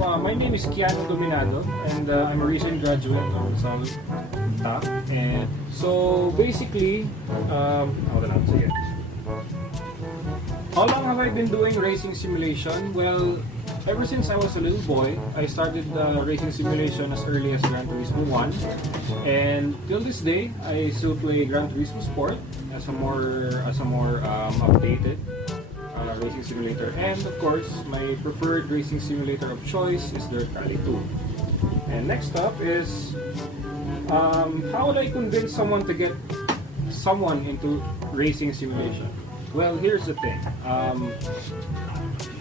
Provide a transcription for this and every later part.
my name is Keanu Dominado, and I'm a recent graduate of Rizal TAP. And so basically, hold on, sige. How long have I been doing racing simulation? Well, ever since I was a little boy, I started racing simulation as early as Gran Turismo 1. And till this day, I still play Gran Turismo Sport as a more updated racing simulator. And of course, my preferred racing simulator of choice is Dirt Rally 2. And next up is, how would I convince someone to get someone into racing simulation? Well, here's the thing.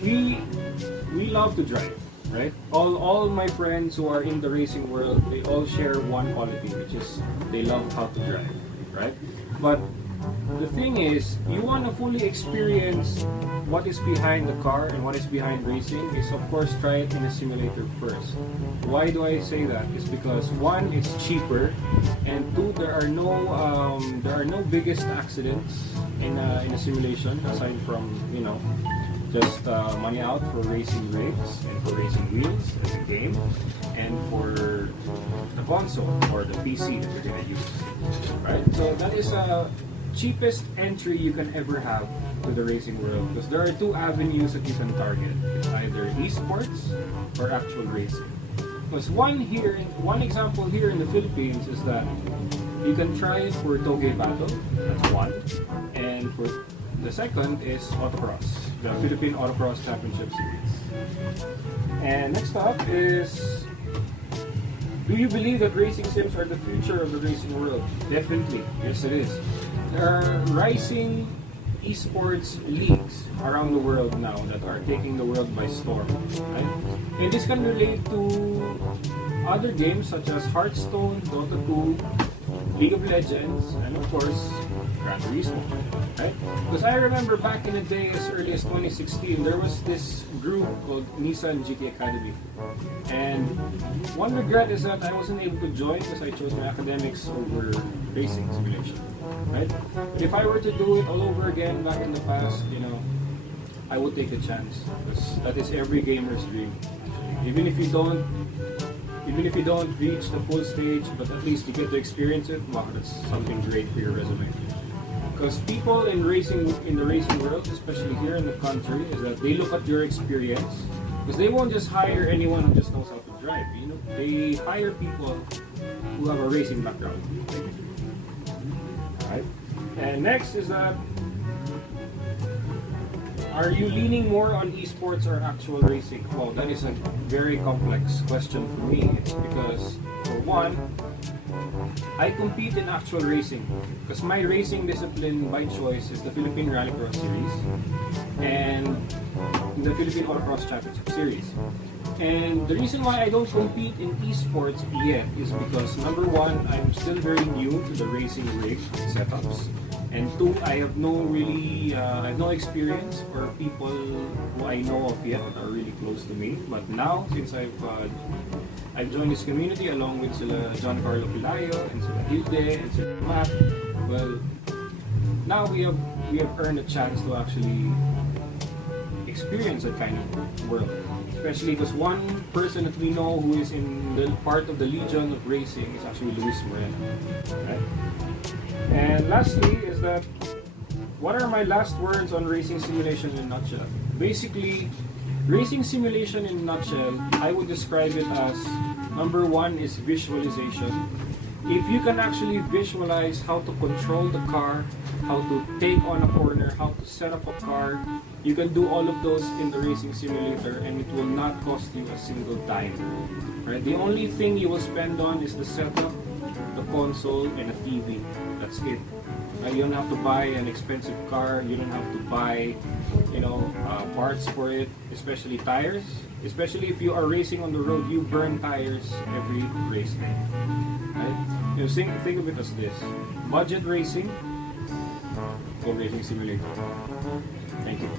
We love to drive, right? All my friends who are in the racing world, they all share one quality, which is they love how to drive, right? But the thing is, you want to fully experience what is behind the car and what is behind racing is, of course, try it in a simulator first. Why do I say that? It's because one, it's cheaper, and two, there are no biggest accidents in a simulation aside from just money out for racing rigs and for racing wheels as a game, and for the console or the PC that you're gonna use, right? So that is a cheapest entry you can ever have to the racing world, because there are two avenues that you can target. It's either esports or actual racing. Because one example here in the Philippines is that you can try it for Toge Battle, that's one, and for the second is Autocross, the Philippine Autocross Championship Series. And next up is, do you believe that racing sims are the future of the racing world? Definitely, yes it is. There are rising esports leagues around the world now that are taking the world by storm, right? And this can relate to other games such as Hearthstone, Dota 2, League of Legends, and of course, Gran Turismo, right? Because I remember back in the day, as early as 2016, there was this group called Nissan GT Academy. And one regret is that I wasn't able to join because I chose my academics over racing simulation, right? But if I were to do it all over again back in the past, I would take a chance, because that is every gamer's dream, actually. Even if you don't reach the full stage, but at least you get to experience it, wow, that's something great for your resume. Because people in the racing world, especially here in the country, is that they look at your experience, because they won't just hire anyone who just knows how to drive. They hire people who have a racing background. Alright. And next is that, are you leaning more on esports or actual racing? Well, that is a very complex question for me. It's because, for one, I compete in actual racing, because my racing discipline by choice is the Philippine Rallycross Series and the Philippine Autocross Championship Series. And the reason why I don't compete in esports yet is because, number one, I'm still very new to the racing rig setups, and two, I have no experience or people who I know of yet that are really close to me. But now, since I've joined this community along with sila John Carlo Pilayo and sila Hilde and sila Matt, well, now we have earned a chance to actually experience that kind of world. Especially because one person that we know who is in the part of the Legion of Racing is actually Luis Moreno, right? And lastly is that, what are my last words on racing simulation in a nutshell? Basically, racing simulation in a nutshell, I would describe it as, number one is visualization. If you can actually visualize how to control the car, how to take on a corner, how to set up a car, you can do all of those in the racing simulator, and it will not cost you a single dime. Right? The only thing you will spend on is the setup, the console, and a TV. That's it. You don't have to buy an expensive car. You don't have to buy, parts for it, especially tires. Especially if you are racing on the road, you burn tires every race day. Right? Think of it as this: budget racing, go racing simulator. Thank you.